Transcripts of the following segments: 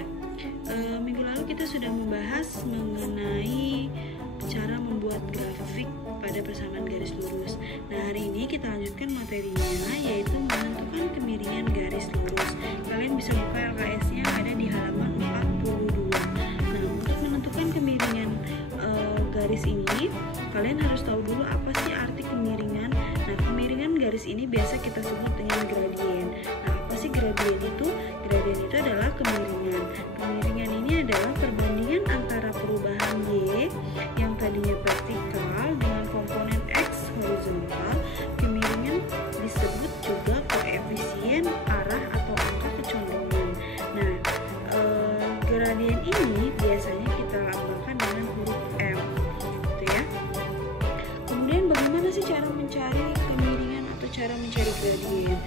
ya. Minggu lalu kita sudah membahas mengenai cara membuat grafik pada persamaan garis lurus. Nah, hari ini kita lanjutkan materinya, yaitu menentukan kemiringan garis lurus. Kalian bisa buka LKS-nya ada di halaman 42. Nah, untuk menentukan kemiringan garis ini, kalian harus tahu dulu apa sih arti kemiringan. Nah, kemiringan garis ini biasa kita sebut dengan gradien. Nah, apa sih gradien itu? Gradien itu adalah kemiringan. Kemiringan ini adalah perbandingan antara perubahan Y yang tadinya vertikal dengan komponen X horizontal. Kemiringan disebut juga koefisien arah atau angka kecondongan. Nah, gradien ini biasanya kita lambangkan dengan huruf M, gitu ya. Kemudian bagaimana sih cara mencari kemiringan atau cara mencari gradien?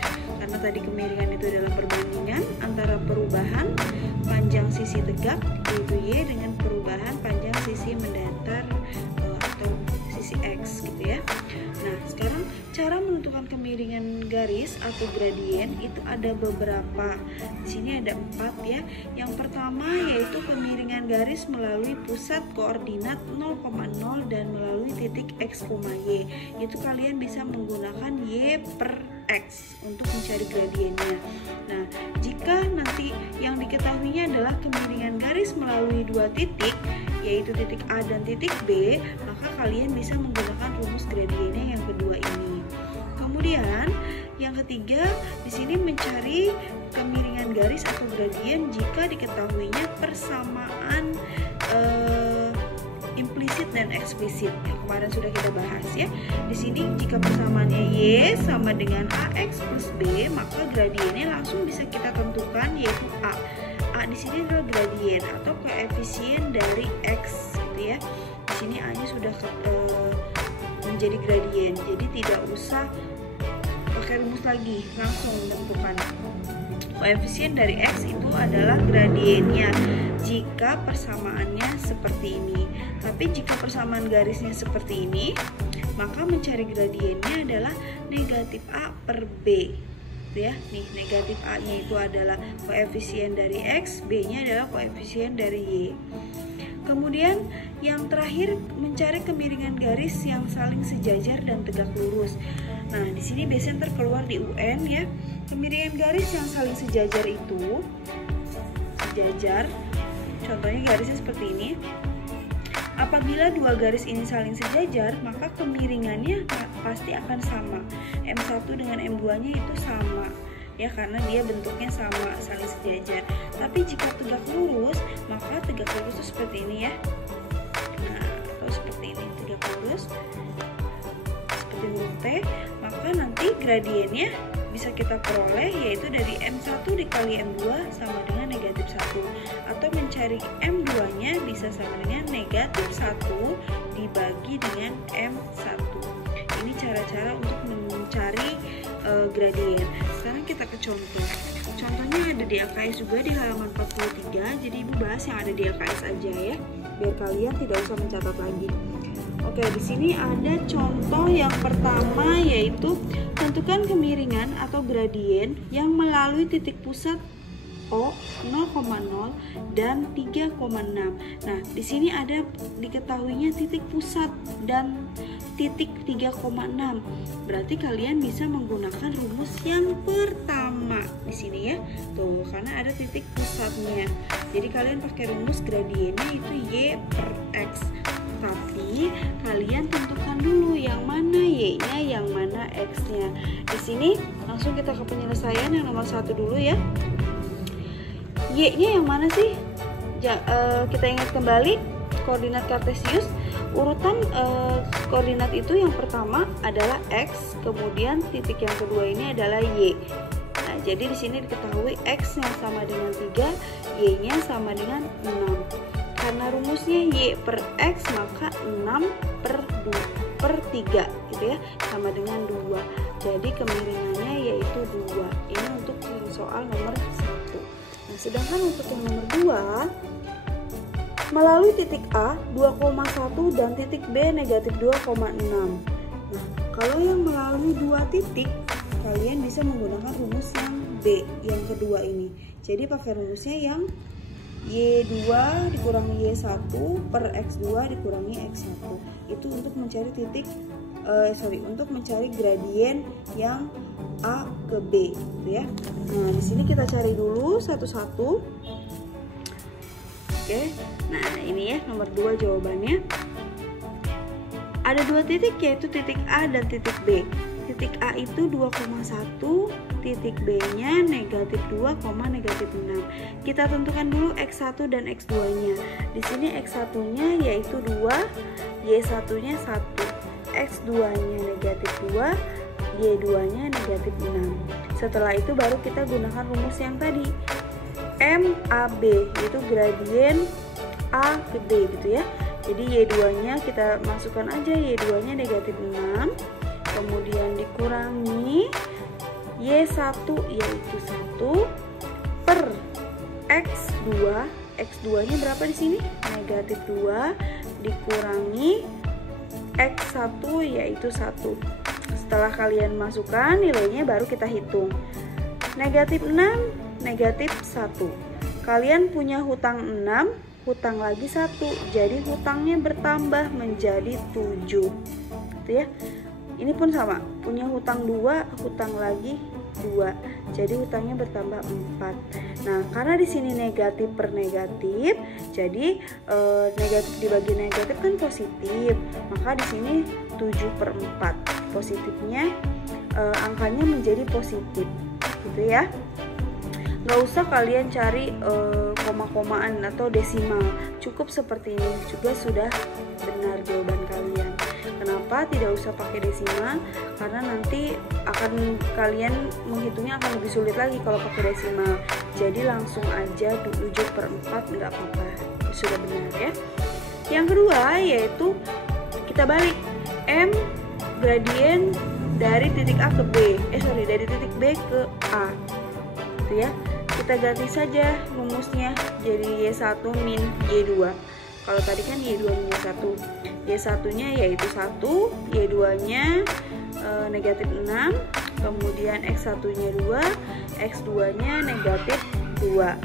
Karena tadi kemiringan itu adalah perbandingan antara perubahan panjang sisi tegak yaitu Y dengan perubahan panjang sisi mendatar atau sisi X, gitu ya. Nah, sekarang cara menentukan kemiringan garis atau gradien itu ada beberapa. Di sini ada 4 ya. Yang pertama yaitu kemiringan garis melalui pusat koordinat 0,0 dan melalui titik X, Y. Itu kalian bisa menggunakan Y per X untuk mencari gradiennya. Nah, jika nanti yang diketahuinya adalah kemiringan garis melalui 2 titik, yaitu titik A dan titik B, maka kalian bisa menggunakan rumus gradiennya yang kedua ini. Kemudian yang ketiga, di sini mencari kemiringan garis atau gradien jika diketahuinya persamaan implisit dan eksplisit yang kemarin sudah kita bahas ya. Di sini jika persamaannya Y sama dengan AX plus B, maka gradiennya langsung bisa kita tentukan yaitu A. A di sini adalah gradien atau koefisien dari X, gitu ya. Di sini A-nya sudah menjadi gradien, jadi tidak usah pakai rumus lagi, langsung menentukan. Koefisien dari X itu adalah gradiennya jika persamaannya seperti ini. Tapi jika persamaan garisnya seperti ini, maka mencari gradiennya adalah negatif A per B. Ya, nih negatif A-nya itu adalah koefisien dari X, B-nya adalah koefisien dari Y. Kemudian yang terakhir mencari kemiringan garis yang saling sejajar dan tegak lurus. Nah, di sini biasanya terkeluar di UN ya. Kemiringan garis yang saling sejajar itu sejajar. Contohnya garisnya seperti ini. Apabila dua garis ini saling sejajar, maka kemiringannya pasti akan sama. M1 dengan M2-nya itu sama. Ya, karena dia bentuknya sama, saling sejajar. Tapi jika tegak lurus, maka tegak lurus itu seperti ini ya. Nah, atau seperti ini, tegak lurus seperti huruf T, maka nanti gradiennya bisa kita peroleh yaitu dari M1 dikali M2 sama dengan negatif 1, atau mencari M2-nya bisa sama dengan negatif 1 dibagi dengan M1. Ini cara-cara untuk mencari gradien. Sekarang kita ke contoh. Contohnya ada di LKS juga di halaman 43. Jadi ibu bahas yang ada di LKS aja ya, biar kalian tidak usah mencatat lagi. Oke, di sini ada contoh yang pertama yaitu tentukan kemiringan atau gradien yang melalui titik pusat O 0,0 dan 3,6. Nah, di sini ada diketahuinya titik pusat dan titik 3,6. Berarti kalian bisa menggunakan rumus yang pertama di sini ya. Tuh, karena ada titik pusatnya. Jadi kalian pakai rumus gradiennya itu Y per X. Tapi kalian tentukan dulu yang mana Y-nya, yang mana X-nya. Di sini langsung kita ke penyelesaian yang nomor 1 dulu ya. Y-nya yang mana sih? Kita ingat kembali koordinat kartesius. Urutan koordinat itu yang pertama adalah X, kemudian titik yang kedua ini adalah Y. Nah, jadi di sini diketahui X-nya sama dengan 3, Y-nya sama dengan 6. Karena rumusnya Y per X, maka 6 per 3 gitu ya, sama dengan 2. Jadi kemiringannya yaitu 2. Ini untuk soal nomor 1. Nah, sedangkan untuk yang nomor 2, melalui titik A 2,1 dan titik B negatif 2,6. Nah, kalau yang melalui 2 titik, kalian bisa menggunakan rumus yang B, yang kedua ini. Jadi pakai rumusnya yang Y2 dikurangi Y1 per X2 dikurangi X1. Itu untuk mencari untuk mencari gradien yang A ke B gitu ya. Nah, di sini kita cari dulu satu-satu. Oke. Nah, ini ya nomor 2 jawabannya. Ada 2 titik, yaitu titik A dan titik B. Titik A itu 2,1, titik B-nya negatif 2, negatif 6. Kita tentukan dulu X1 dan X2-nya. Di sini X1-nya yaitu 2, Y1-nya 1. X2-nya negatif 2, Y2-nya negatif 6. Setelah itu baru kita gunakan rumus yang tadi. MAB, yaitu gradien A ke B gitu ya. Jadi Y2-nya kita masukkan aja, Y2-nya negatif 6. Kemudian dikurangi Y1 yaitu 1 per X2. X2-nya berapa di sini? Negatif 2 dikurangi X1 yaitu 1. Setelah kalian masukkan nilainya baru kita hitung. Negatif 6, negatif 1. Kalian punya hutang 6, hutang lagi 1. Jadi hutangnya bertambah menjadi 7. Gitu ya. Ini pun sama, punya hutang 2, hutang lagi 2. Jadi hutangnya bertambah 4. Nah, karena di sini negatif per negatif, jadi negatif dibagi negatif kan positif. Maka di sini 7/4. Positifnya angkanya menjadi positif. Gitu ya. Nggak usah kalian cari koma-komaan atau desimal. Cukup seperti ini juga sudah benar jawaban kalian. Kenapa tidak usah pakai desimal? Karena nanti kalian menghitungnya akan lebih sulit lagi kalau pakai desimal. Jadi langsung aja 7/4 nggak apa-apa, sudah benar ya. Yang kedua yaitu kita balik M gradien dari titik A ke B. Dari titik B ke A. Gitu ya. Kita ganti saja rumusnya jadi Y1 min Y2. Kalau tadi kan Y2 min Y1. Y1-nya yaitu 1, Y2-nya negatif 6, kemudian X1-nya 2, X2-nya negatif 2.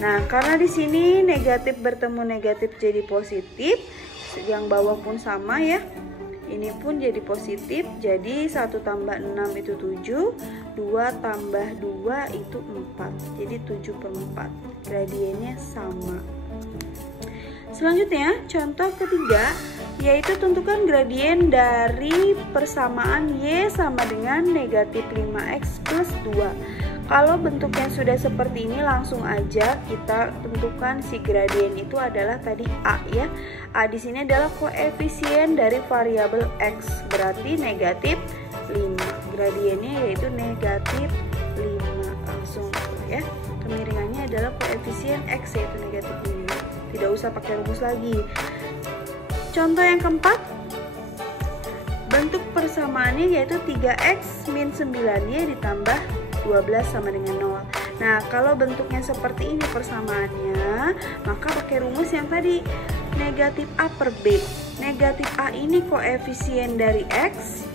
Nah, karena di sini negatif bertemu negatif jadi positif, yang bawah pun sama ya. Ini pun jadi positif, jadi 1 tambah 6 itu 7, 2 tambah 2 itu 4, jadi 7/4. Gradiennya sama. Selanjutnya, contoh ketiga, yaitu tentukan gradien dari persamaan Y sama dengan negatif 5X plus 2. Kalau bentuknya sudah seperti ini, langsung aja kita tentukan si gradien itu adalah tadi A ya. A di sini adalah koefisien dari variabel X, berarti negatif 5. Gradiennya yaitu negatif 5. Langsung ya. Kemiringannya adalah koefisien X yaitu negatif 5. Tidak usah pakai rumus lagi. Contoh yang keempat, bentuk persamaannya yaitu 3X min 9Y ditambah 12 sama dengan 0. Nah, kalau bentuknya seperti ini persamaannya, maka pakai rumus yang tadi, negatif A per B. Negatif A ini koefisien dari X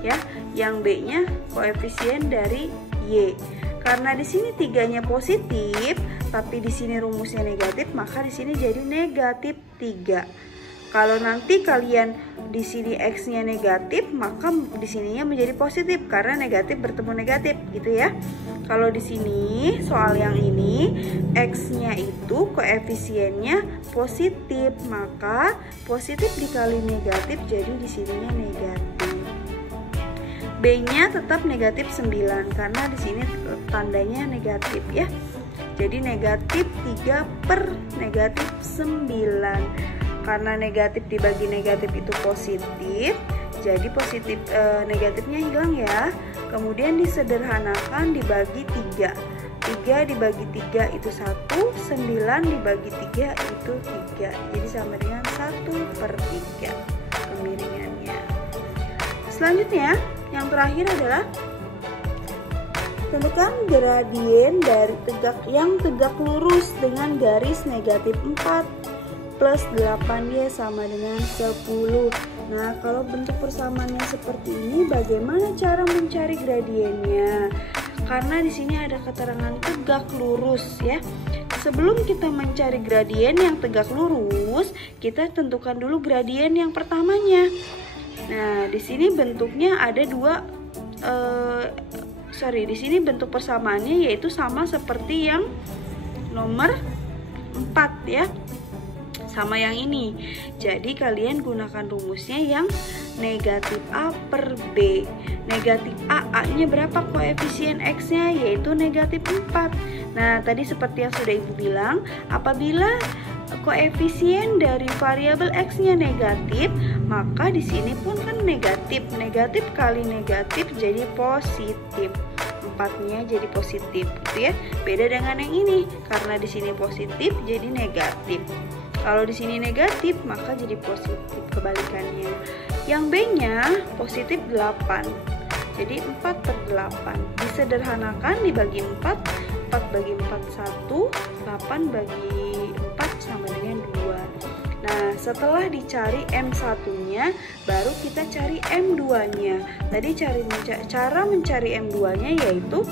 ya, yang B-nya koefisien dari Y. Karena di sini 3-nya positif, tapi di sini rumusnya negatif, maka di sini jadi negatif 3. Kalau nanti kalian di sini X-nya negatif, maka di sininya menjadi positif karena negatif bertemu negatif gitu ya. Kalau di sini soal yang ini X-nya itu koefisiennya positif, maka positif dikali negatif jadi di sininya negatif. B-nya tetap negatif 9 karena di sini tandanya negatif ya. Jadi negatif 3 per negatif 9. Karena negatif dibagi negatif itu positif, jadi positif negatifnya hilang ya. Kemudian disederhanakan dibagi 3. 3 dibagi 3 itu 1, 9 dibagi 3 itu 3. Jadi sama dengan 1/3 kemiringannya. Selanjutnya yang terakhir adalah tentukan gradien dari yang tegak lurus dengan garis negatif 4 plus 8Y sama dengan 10. Nah, kalau bentuk persamaannya seperti ini, bagaimana cara mencari gradiennya? Karena di sini ada keterangan tegak lurus ya. sebelum kita mencari gradien yang tegak lurus, kita tentukan dulu gradien yang pertamanya. Nah, di sini bentuknya ada di sini bentuk persamaannya yaitu sama seperti yang nomor 4 ya. Sama yang ini. Jadi kalian gunakan rumusnya yang negatif A per B. Negatif A-nya berapa koefisien X-nya? Yaitu negatif 4. Nah, tadi seperti yang sudah Ibu bilang, apabila koefisien dari variabel X-nya negatif, maka di sini pun kan negatif. Negatif kali negatif jadi positif. 4-nya jadi positif, gitu ya. Beda dengan yang ini, karena di sini positif jadi negatif. Kalau di sini negatif, maka jadi positif, kebalikannya. Yang B-nya positif 8. Jadi 4 per 8. Disederhanakan dibagi 4. 4 bagi 4 1, 8 bagi 4 sama dengan 2. Nah, setelah dicari M1-nya, baru kita cari M2-nya. Tadi cara mencari M2-nya yaitu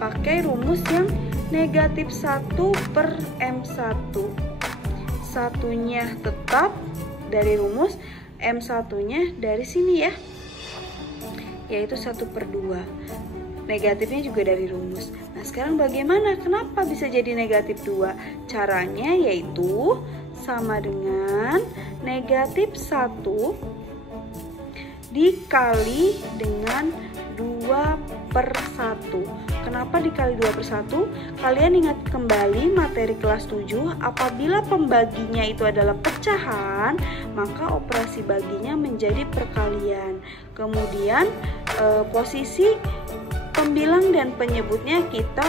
pakai rumus yang negatif 1 per M1. Satunya tetap dari rumus, M1-nya dari sini ya, yaitu 1 per 2. Negatifnya juga dari rumus. Nah, sekarang bagaimana? Kenapa bisa jadi negatif 2? Caranya yaitu sama dengan negatif 1 dikali dengan 2 per 1. Kenapa dikali 2 per 1? Kalian ingat kembali materi kelas 7, apabila pembaginya itu adalah pecahan, maka operasi baginya menjadi perkalian. Kemudian posisi pembilang dan penyebutnya kita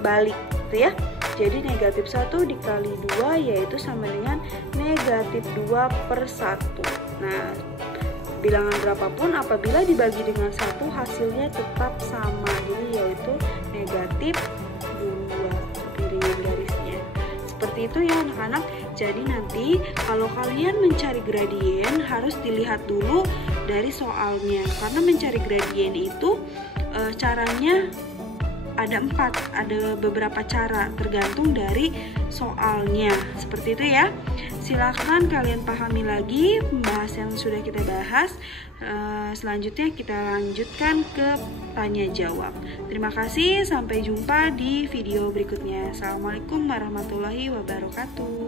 balik, gitu ya. Jadi negatif 1 dikali 2 yaitu sama dengan negatif 2 per 1. Nah, bilangan berapapun apabila dibagi dengan 1 hasilnya tetap sama, jadi yaitu negatif 2, piringan garisnya. Seperti itu ya anak-anak. Jadi nanti kalau kalian mencari gradien harus dilihat dulu dari soalnya, karena mencari gradien itu caranya ada 4, ada beberapa cara tergantung dari soalnya. Seperti itu ya. Silakan kalian pahami lagi pembahasan yang sudah kita bahas. Selanjutnya kita lanjutkan ke tanya jawab. Terima kasih, sampai jumpa di video berikutnya. Assalamualaikum warahmatullahi wabarakatuh.